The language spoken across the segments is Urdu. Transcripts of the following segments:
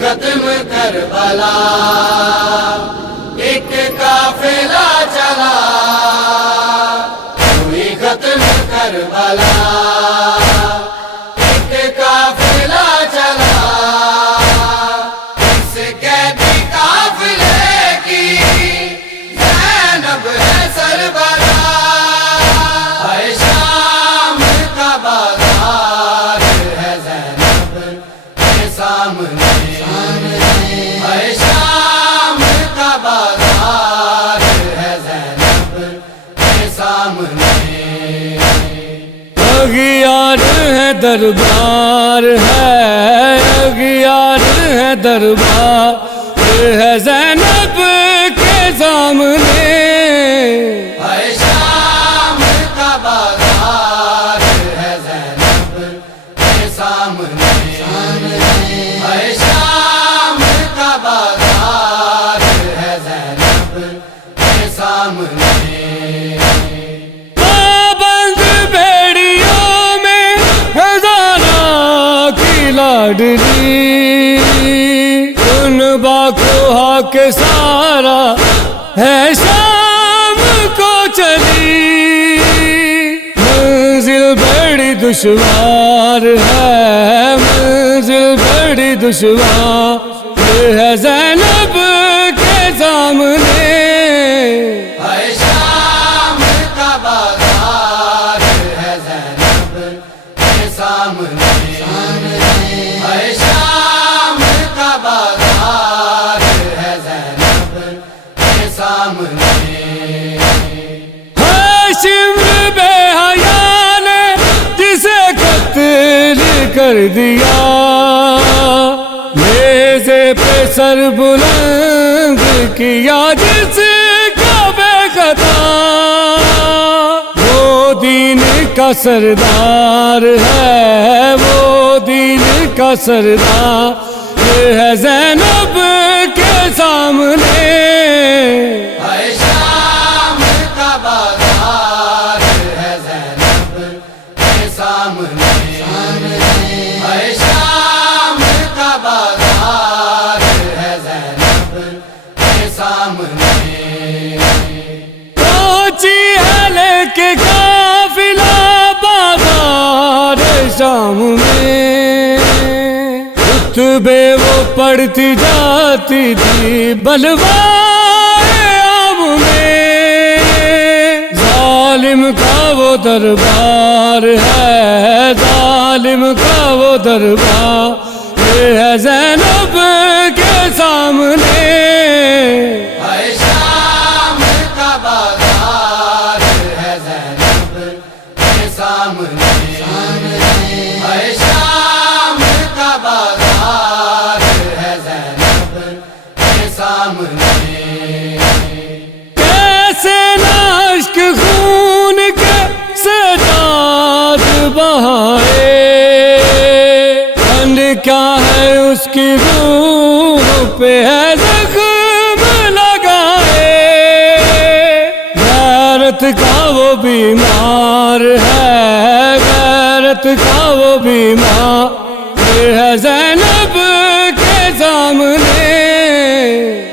ختم کربلا ایک قافلہ چلا، ہوئی ختم کربلا ایک قافلہ چلا، اس قیدی قافلے کی زینب ہے سربراہ، ہے شام کا بازار ہے زینب کے سامنے، ہے شام کا بازار ہے زینب کے سامنے، اغیار ہے دربار ہے، اغیار ہے دربار ہے زینب کے سامنے، ہے شام کا بازار ہے زینب کے سامنے، ہے شام کا بازار ہے زینب کے سامنے، پابند بیڑیوں میں ہزاروں کی لاڈلی، ان باکوہا کے سارا ہے شام کو چلی، منزل بڑی دشوار ہے، منزل بڑی دشوار ہے زینب کے سامنے، ہے شام کا بازار ہے زینب کے سامنے، ہے شام کا بازار ہے زینب کے سامنے، ہاشم بے حیا نے جسے قتل کر دیا، نیزے پہ سر بلند کیا جس کا بے خطا، وہ دین کا سردار ہے، وہ دین کا سردار ہے زینب کے سامنے، ہے شام کا بازار ہے زینب کے سامنے، ہے شام کا بازار ہے زینب کے سامنے، پہنچی ہے لے کے قافلہ بازار شام میں، خطبے وہ پڑھتی جاتی تھی بلوائے عام میں، ظالم کا وہ دربار ہے، ظالم کا وہ دربار ہے زینب کے سامنے، ہے شام کا بازار ہے زینب کے سامنے، ہے شام کا بازار ہے زینب کے سامنے، کیسے عشق خون کے سجاد بہائے، کیا ہے اس کی روح پہ ہے زخم لگائے، غیرت کا وہ بیمار ہے، غیرت کا وہ بیمار ہے زینب کے سامنے،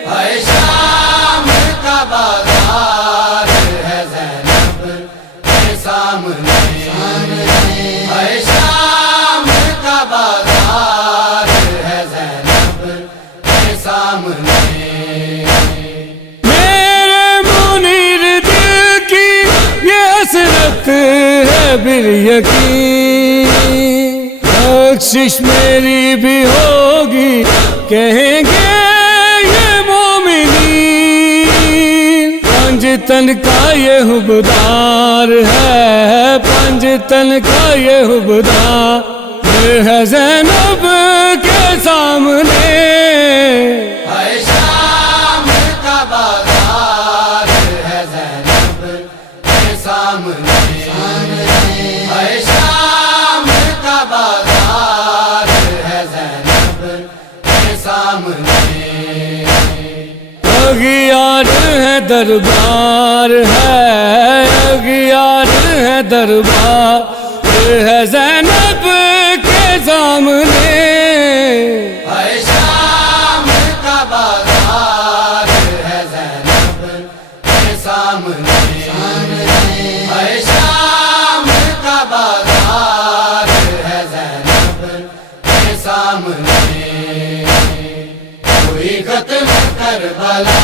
ہے شام کا بازار ہے زینب کے سامنے، ہے شام کا بازار ہے زینب کے سامنے، میرے منیر دل کی یہ حسرت ہے بالیقین، بخشش میری بھی ہوگی کہیں گے یہ مومنین، پنجتن کا یہ حبدار ہے، پنجتن کا یہ حبدار ہے زینب کے سامنے، ہے شام کا بازار ہے زینب کے سامنے، ہے شام کا بازار ہے زینب کے سامنے، اغیار ہے دربار ہے، اغیار ہے دربار ہے زینب کے سامنے، ہے شام سامنے ہوئی ختم کربلا